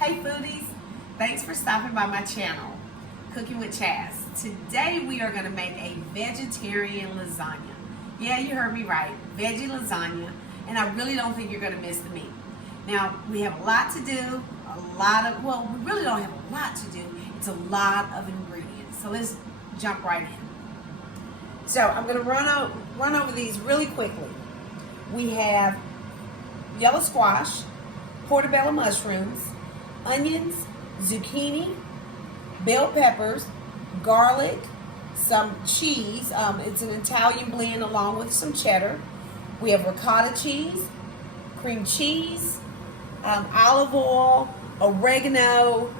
Hey foodies, thanks for stopping by my channel, Cooking with Chaz. Today we are going to make a vegetarian lasagna. Yeah, you heard me right, veggie lasagna, and I really don't think you're going to miss the meat. Now, we have a lot to do, we really don't have a lot to do, it's a lot of ingredients. So let's jump right in. So I'm going to run over these really quickly. We have yellow squash, portobello mushrooms, onions, zucchini, bell peppers, garlic, some cheese. It's an Italian blend along with some cheddar. We have ricotta cheese, cream cheese, olive oil, oregano,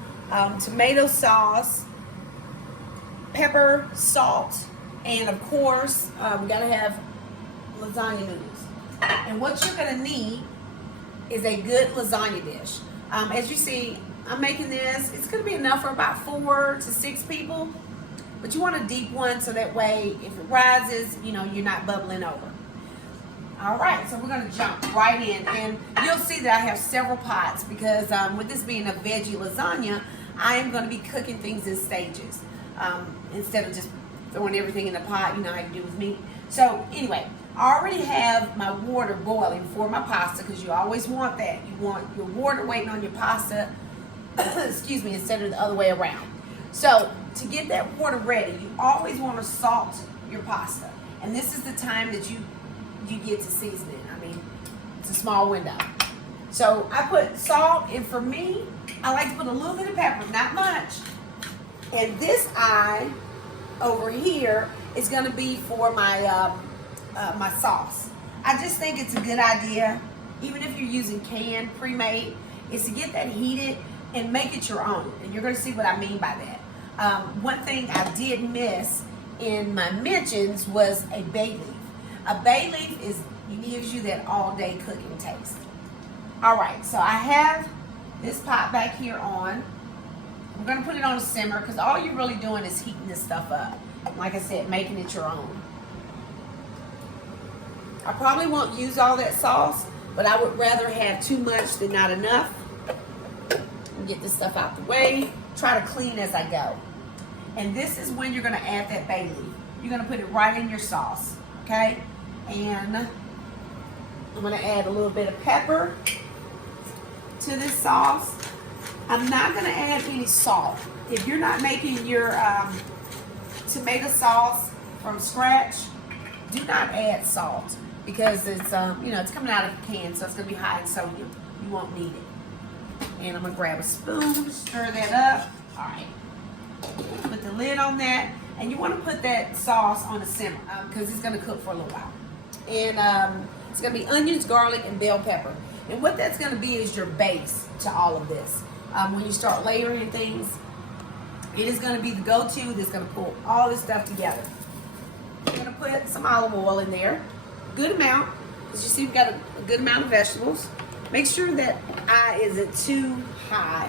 tomato sauce, pepper, salt, and of course, we gotta have lasagna noodles. And what you're gonna need is a good lasagna dish. As you see, I'm making this. It's going to be enough for about 4 to 6 people, but you want a deep one so that way if it rises, you know, you're not bubbling over. All right, so we're going to jump right in, and you'll see that I have several pots because with this being a veggie lasagna, I am going to be cooking things in stages instead of just throwing everything in the pot, you know how you do with meat. So anyway, I already have my water boiling for my pasta because you always want that. You want your water waiting on your pasta, excuse me, instead of the other way around. So to get that water ready, you always want to salt your pasta. And this is the time that you get to season it. I mean, it's a small window. So I put salt, and for me, I like to put a little bit of pepper, not much. And this eye over here is going to be for my my sauce. I just think it's a good idea, even if you're using canned, pre-made, is to get that heated and make it your own. And you're going to see what I mean by that. One thing I did miss in my mentions was a bay leaf. A bay leaf gives you that all-day cooking taste. All right, so I have this pot back here on. I'm going to put it on a simmer because all you're really doing is heating this stuff up. Like I said, making it your own. I probably won't use all that sauce, but I would rather have too much than not enough. Get this stuff out the way. Try to clean as I go. And this is when you're going to add that bay leaf. You're going to put it right in your sauce, okay? And I'm going to add a little bit of pepper to this sauce. I'm not going to add any salt. If you're not making your tomato sauce from scratch, do not add salt because it's it's coming out of a can, so it's going to be high in sodium. You won't need it. And I'm going to grab a spoon, stir that up. All right. Put the lid on that. And you want to put that sauce on a simmer because it's going to cook for a little while. And it's going to be onions, garlic, and bell pepper. And what that's going to be is your base to all of this. When you start layering things, it is going to be the go-to that's going to pull all this stuff together. We're going to put some olive oil in there. Good amount. As you see, we've got a good amount of vegetables. Make sure that eye isn't too high.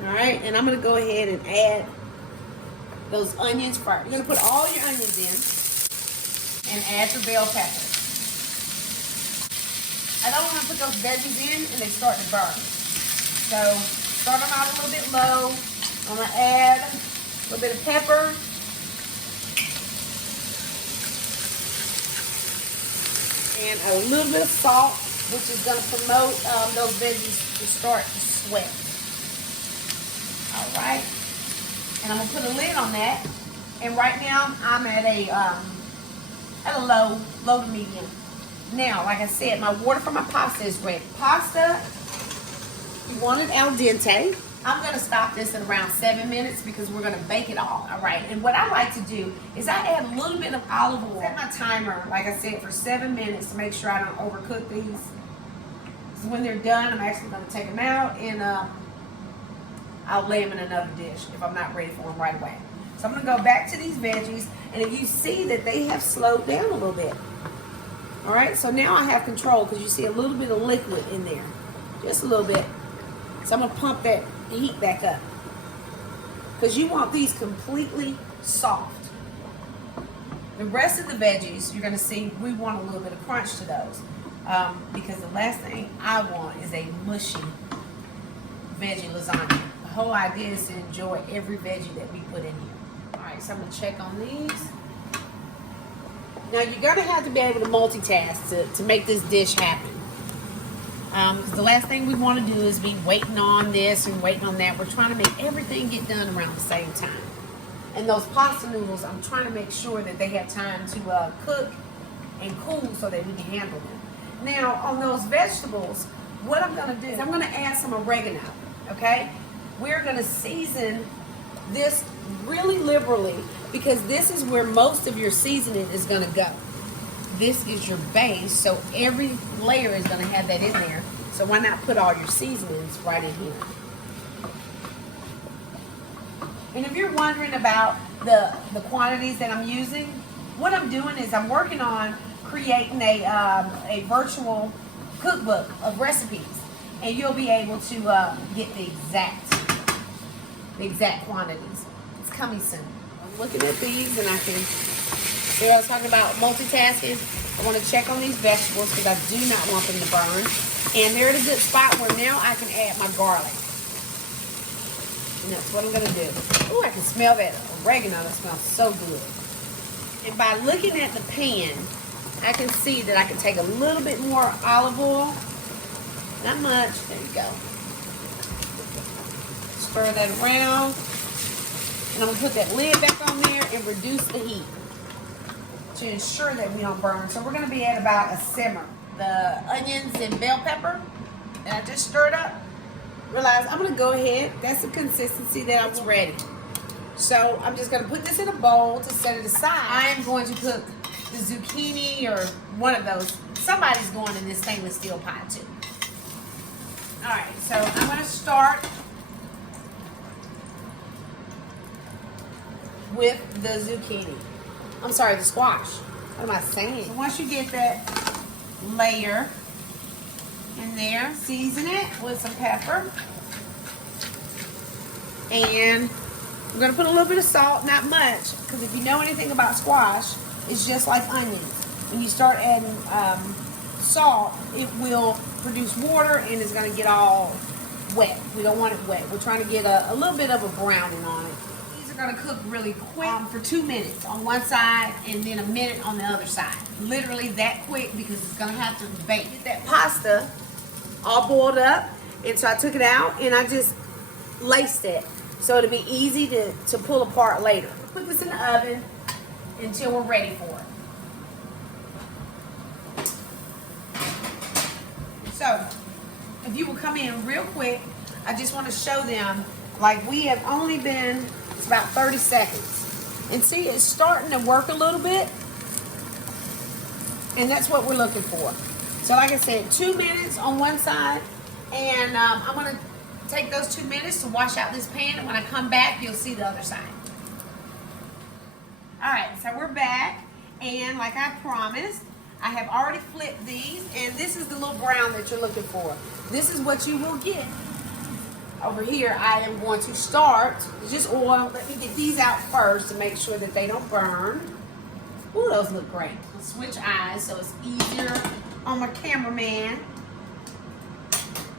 All right, and I'm going to go ahead and add those onions first. You're going to put all your onions in and add your bell pepper. I don't want to put those veggies in and they start to burn. So start them out a little bit low. I'm going to add a little bit of pepper. And a little bit of salt, which is going to promote those veggies to start to sweat. All right. And I'm going to put a lid on that. And right now, I'm at a low to medium. Now, like I said, my water for my pasta is ready. Pasta, you want it al dente. I'm going to stop this at around 7 minutes because we're going to bake it all right? And what I like to do is I add a little bit of olive oil. Set my timer, like I said, for 7 minutes to make sure I don't overcook these. So when they're done, I'm actually going to take them out and I'll lay them in another dish if I'm not ready for them right away. So I'm going to go back to these veggies, and if you see that they have slowed down a little bit. All right, so now I have control because you see a little bit of liquid in there. Just a little bit. So I'm going to pump that heat back up because you want these completely soft. The rest of the veggies, you're going to see we want a little bit of crunch to those. because the last thing I want is a mushy veggie lasagna. The whole idea is to enjoy every veggie that we put in here. All right, so I'm gonna check on these. Now you're gonna have to be able to multitask to make this dish happen. Because the last thing we want to do is be waiting on this and waiting on that. We're trying to make everything get done around the same time. And those pasta noodles, I'm trying to make sure that they have time to cook and cool so that we can handle them. Now, on those vegetables, what I'm going to do is I'm going to add some oregano, okay? We're going to season this really liberally because this is where most of your seasoning is going to go. This is your base, so every layer is going to have that in there. So why not put all your seasonings right in here? And if you're wondering about the quantities that I'm using, what I'm doing is I'm working on creating a virtual cookbook of recipes, and you'll be able to get the exact quantities. It's coming soon. I'm looking at these, and I was talking about multitasking. I want to check on these vegetables because I do not want them to burn, and they're at a good spot where now I can add my garlic. And that's what I'm going to do. Oh, I can smell that oregano. That smells so good. And by looking at the pan, I can see that I can take a little bit more olive oil. Not much. There you go. Stir that around. And I'm going to put that lid back on there and reduce the heat to ensure that we don't burn. So we're going to be at about a simmer. The onions and bell pepper that I just stirred up. Realize I'm going to go ahead. That's the consistency that I was ready. So I'm just going to put this in a bowl to set it aside. I am going to cook the zucchini or one of those. Somebody's going in this stainless steel pot too. All right, so I'm going to start with the zucchini. I'm sorry, the squash. What am I saying? So once you get that layer in there, season it with some pepper. And I'm going to put a little bit of salt, not much, because if you know anything about squash, it's just like onions. When you start adding salt, it will produce water and it's going to get all wet. We don't want it wet. We're trying to get a little bit of a browning on it. These are going to cook really quick for 2 minutes on one side and then a minute on the other side. Literally that quick because it's going to have to bake. Get that pasta all boiled up, and so I took it out and I just laced it so it'll be easy to pull apart later. Put this in the oven until we're ready for it. So, if you will come in real quick, I just want to show them, like we have only been, it's about 30 seconds. And see, it's starting to work a little bit. And that's what we're looking for. So like I said, 2 minutes on one side. And I'm going to take those 2 minutes to wash out this pan. And when I come back, you'll see the other side. Alright, so we're back. And like I promised, I have already flipped these. And this is the little brown that you're looking for. This is what you will get. Over here, I am going to start, just oil. Let me get these out first to make sure that they don't burn. Ooh, those look great. I'll switch eyes so it's easier on my cameraman.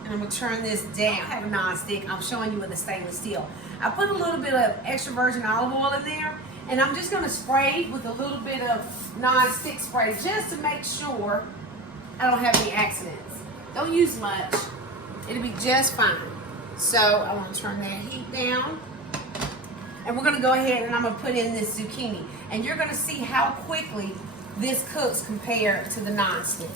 And I'm going to turn this down. I have a non-stick. I'm showing you with a stainless steel. I put a little bit of extra virgin olive oil in there. And I'm just going to spray with a little bit of non-stick spray just to make sure I don't have any accidents. Don't use much. It'll be just fine. So I want to turn that heat down. And we're going to go ahead and I'm going to put in this zucchini. And you're going to see how quickly this cooks compared to the non-stick.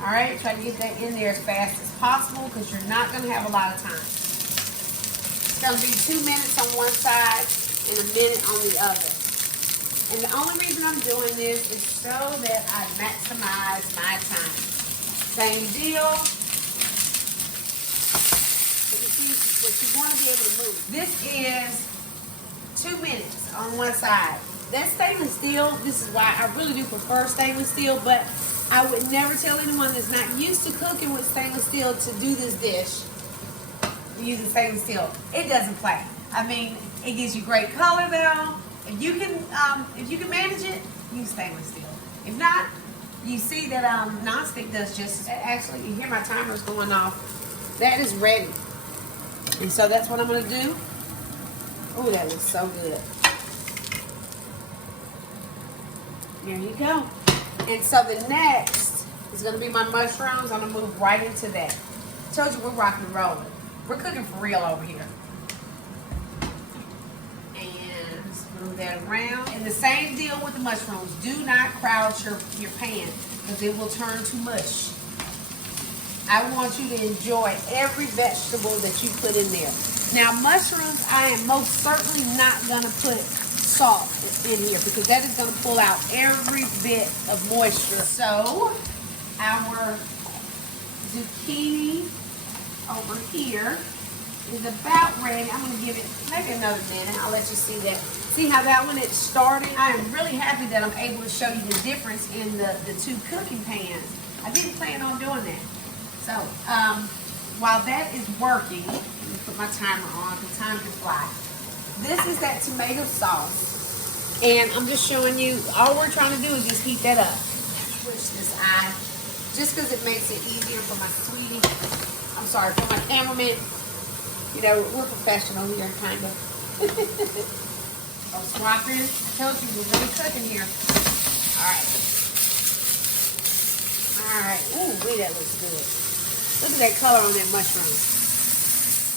Alright, try to get that in there as fast as possible because you're not going to have a lot of time. It's going to be 2 minutes on one side and a minute on the other. And the only reason I'm doing this is so that I maximize my time. Same deal. You see what you want to be able to move. This is 2 minutes on one side. That stainless steel, this is why I really do prefer stainless steel, but I would never tell anyone that's not used to cooking with stainless steel to do this dish using stainless steel. It doesn't play. I mean, it gives you great color though. If you can manage it, use stainless steel. If not, You see that nonstick does just, actually, you hear my timer's going off. That is ready. And so that's what I'm going to do. Oh, that looks so good. There you go. And so the next is going to be my mushrooms. I'm going to move right into that. I told you we're rocking and rolling. We're cooking for real over here. And just move that around. And the same deal with the mushrooms. Do not crowd your pan because it will turn to mush. I want you to enjoy every vegetable that you put in there. Now, mushrooms, I am most certainly not going to put salt in here because that is going to pull out every bit of moisture. So, our zucchini over here is about ready. I'm going to give it maybe another minute. I'll let you see that. See how that one, it's starting? I am really happy that I'm able to show you the difference in the two cooking pans. I didn't plan on doing that. So, while that is working, let me put my timer on because time can fly. This is that tomato sauce. And I'm just showing you, all we're trying to do is just heat that up. Switch this eye, just because it makes it easier for my sweetie. I'm sorry, for my cameraman. You know, we're professional here, kind of. Oh, swapping. I told you we're really cooking here. All right. All right. Ooh, wait, that looks good. Look at that color on that mushroom.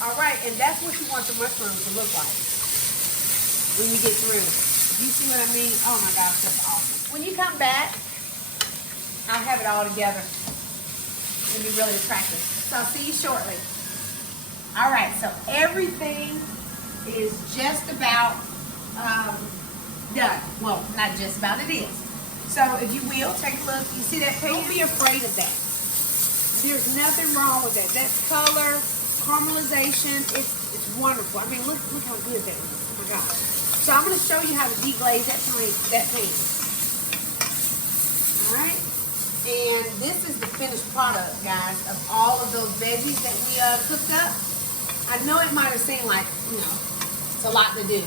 All right, and that's what you want the mushrooms to look like when you get through. You see what I mean? Oh my gosh, that's awesome. When you come back, I'll have it all together. It'll be really attractive. So I'll see you shortly. All right, so everything is just about done. Well, not just about, it is. So if you will, take a look. You see that pan? Don't be afraid of that. There's nothing wrong with that. That's color, caramelization. It's wonderful. I mean, look how good that is. Oh my gosh. So I'm going to show you how to deglaze that pan. All right. And this is the finished product, guys, of all of those veggies that we cooked up. I know it might have seemed like, you know, it's a lot to do,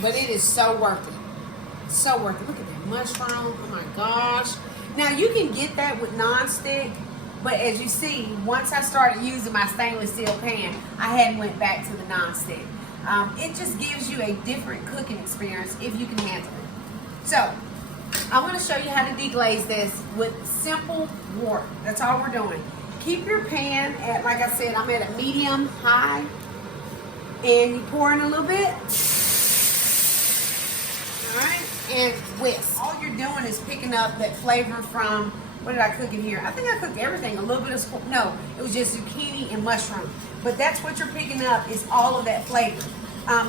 but it is so worth it. So worth it. Look at that mushroom. Oh my gosh. Now you can get that with non-stick. But as you see, once I started using my stainless steel pan, I hadn't went back to the non-stick. It just gives you a different cooking experience if you can handle it. So, I'm going to show you how to deglaze this with simple water. That's all we're doing. Keep your pan at, like I said, I'm at a medium high. And you pour in a little bit. Alright, and whisk. All you're doing is picking up that flavor from, what did I cook in here? I think I cooked everything. A little bit of, no, it was just zucchini and mushroom. But that's what you're picking up is all of that flavor.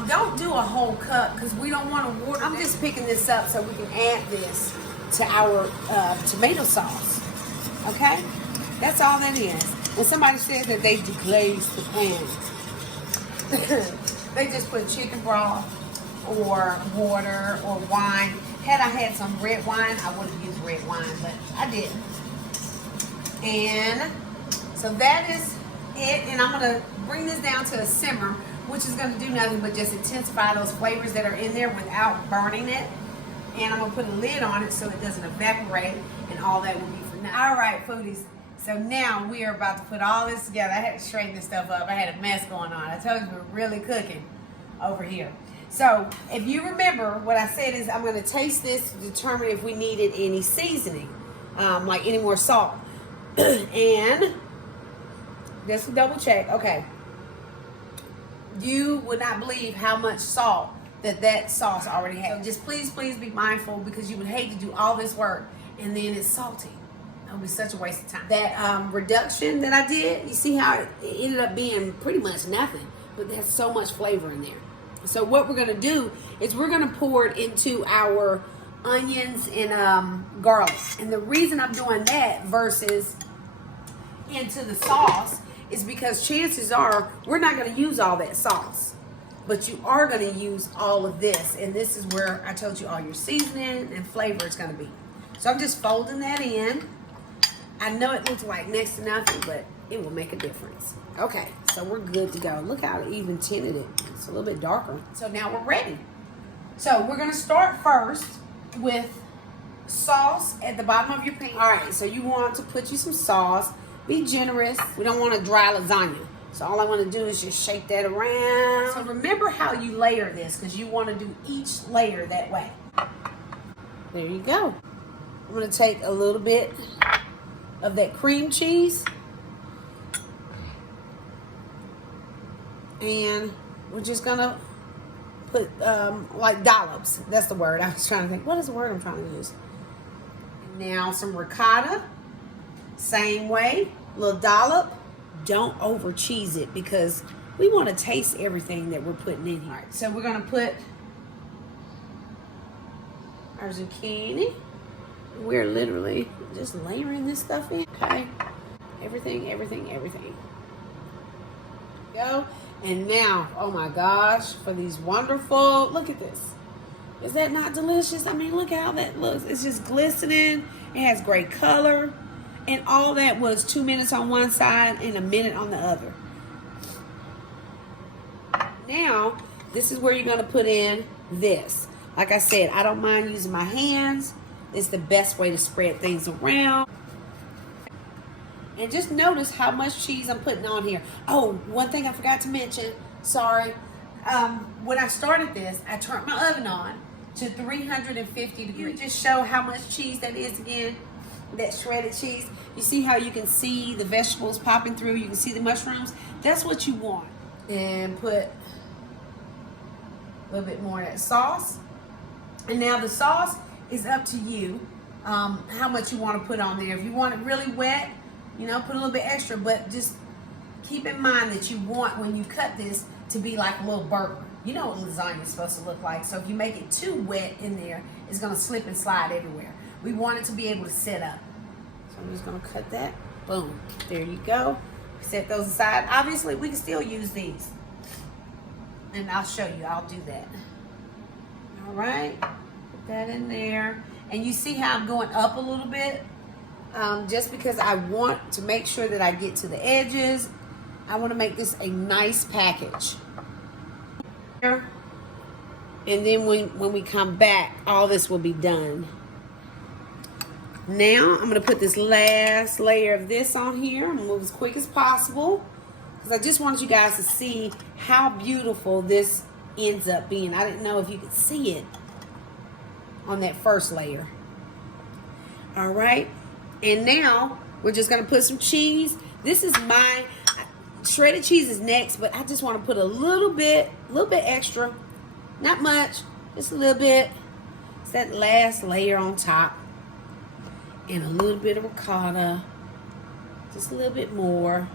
Don't do a whole cup because we don't want to water. I'm just picking this up so we can add this to our tomato sauce. Okay? That's all that is. When somebody says that they deglaze the pan, they just put chicken broth or water or wine. Had I had some red wine, I would have used red wine, but I didn't. And so that is it. And I'm going to bring this down to a simmer, which is going to do nothing but just intensify those flavors that are in there without burning it. And I'm going to put a lid on it so it doesn't evaporate, and all that will be for now. All right, foodies. So now we are about to put all this together. I had to straighten this stuff up. I had a mess going on. I told you we're really cooking over here. So if you remember, what I said is I'm going to taste this to determine if we needed any seasoning, like any more salt. And just to double check, okay. You would not believe how much salt that sauce already has. So just please be mindful, because you would hate to do all this work and then it's salty. That would be such a waste of time. That reduction that I did, you see how it ended up being pretty much nothing, but there's so much flavor in there. So what we're going to do is we're going to pour it into our onions and garlic. And the reason I'm doing that versus into the sauce is because chances are we're not going to use all that sauce. But you are going to use all of this. And this is where I told you all your seasoning and flavor is going to be. So I'm just folding that in. I know it looks like next to nothing, but it will make a difference. Okay, so we're good to go. Look how it even tinted it. It's a little bit darker. So now we're ready. So we're going to start first with sauce at the bottom of your pan. All right, so you want to put you some sauce. Be generous. We don't want a dry lasagna. So all I want to do is just shake that around. So remember how you layer this, because you want to do each layer that way. There you go. I'm going to take a little bit of that cream cheese. And we're just going to put like dollops. That's the word I was trying to think. What is the word I'm trying to use? And now some ricotta. Same way. Little dollop. Don't over cheese it because we want to taste everything that we're putting in here. All right, so we're going to put our zucchini. We're literally just layering this stuff in. Okay. Everything. Go. And now, oh my gosh, for these wonderful, look at this. Is that not delicious? I mean, look how that looks. It's just glistening. It has great color. And all that was 2 minutes on one side and a minute on the other. Now, this is where you're going to put in this. Like I said, I don't mind using my hands. It's the best way to spread things around. And just notice how much cheese I'm putting on here. Oh, one thing I forgot to mention. Sorry. When I started this, I turned my oven on to 350 degrees. You just show how much cheese that is again. That shredded cheese. You see how you can see the vegetables popping through. You can see the mushrooms. That's what you want. And put a little bit more of that sauce. And now the sauce is up to you. How much you want to put on there. If you want it really wet, you know, put a little bit extra. But just keep in mind that you want, when you cut this, to be like a little burger. You know what lasagna is supposed to look like. So if you make it too wet in there, it's going to slip and slide everywhere. We want it to be able to set up. So I'm just going to cut that. Boom. There you go. Set those aside. Obviously, we can still use these. And I'll show you. I'll do that. All right. Put that in there. And you see how I'm going up a little bit? Just because I want to make sure that I get to the edges. I want to make this a nice package. And then when we come back, all this will be done. Now, I'm going to put this last layer of this on here. I'm going to move as quick as possible, because I just wanted you guys to see how beautiful this ends up being. I didn't know if you could see it on that first layer. All right. And now, we're just going to put some cheese. This is my shredded cheese is next, but I just want to put a little bit extra. Not much, just a little bit. It's that last layer on top. And a little bit of ricotta. Just a little bit more.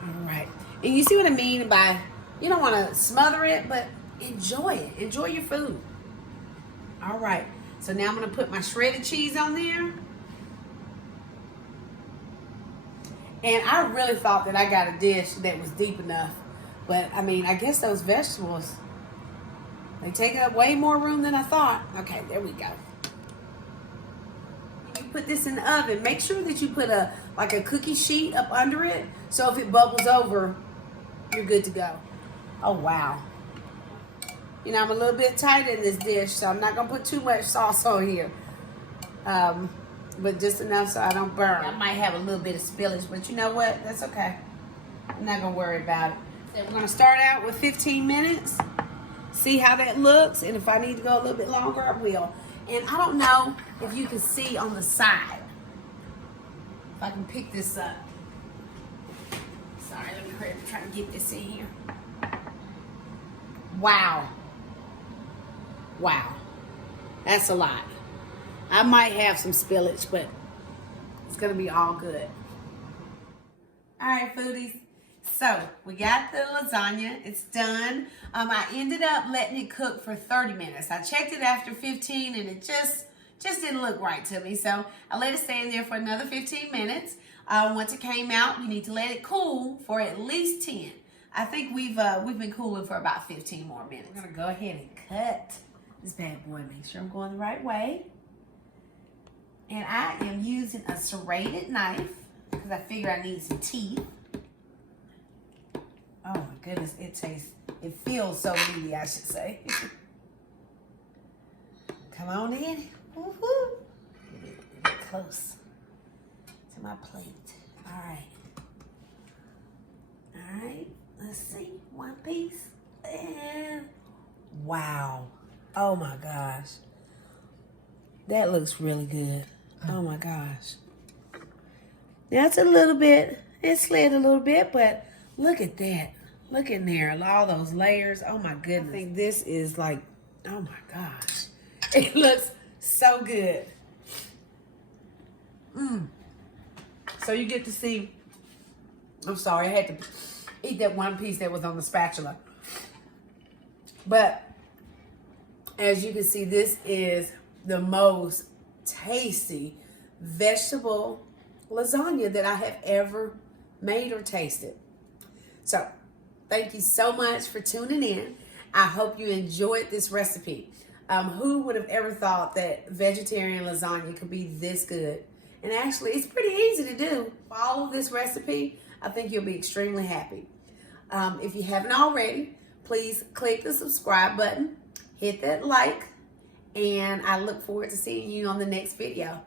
All right. And you see what I mean by, you don't want to smother it, but enjoy it. Enjoy your food. All right. So now I'm going to put my shredded cheese on there. And I really thought that I got a dish that was deep enough. But, I mean, I guess those vegetables, they take up way more room than I thought. Okay, there we go. Put this in the oven. Make sure that you put like a cookie sheet up under it, so if it bubbles over, you're good to go. Oh wow. You know, I'm a little bit tight in this dish, so I'm not gonna put too much sauce on here, but just enough so I don't burn. I might have a little bit of spillage, but you know what, that's okay. I'm not gonna worry about it. So we're gonna start out with 15 minutes, see how that looks, and if I need to go a little bit longer, I will. And I don't know if you can see on the side, if I can pick this up. Sorry, let me hurry up, try to get this in here. Wow. Wow. That's a lot. I might have some spillage, but it's going to be all good. All right, foodies. So, we got the lasagna. It's done. I ended up letting it cook for 30 minutes. I checked it after 15 and it just didn't look right to me. So, I let it stay in there for another 15 minutes. Once it came out, you need to let it cool for at least 10. I think we've been cooling for about 15 more minutes. I'm going to go ahead and cut this bad boy. Make sure I'm going the right way. And I am using a serrated knife because I figure I need some teeth. Oh my goodness, it feels so meaty, I should say. Come on in. Woo-hoo. Get close to my plate. All right. All right. Let's see. One piece. And wow. Oh my gosh. That looks really good. Oh my gosh. Now it's a little bit, it slid a little bit, but look at that. Look in there, all those layers. Oh my goodness. I think this is like, oh my gosh. It looks so good. So you get to see, I'm sorry, I had to eat that one piece that was on the spatula. But as you can see, this is the most tasty vegetable lasagna that I have ever made or tasted. So thank you so much for tuning in. I hope you enjoyed this recipe. Who would have ever thought that vegetarian lasagna could be this good? And actually, it's pretty easy to do. Follow this recipe. I think you'll be extremely happy. If you haven't already, please click the subscribe button, hit that like, and I look forward to seeing you on the next video.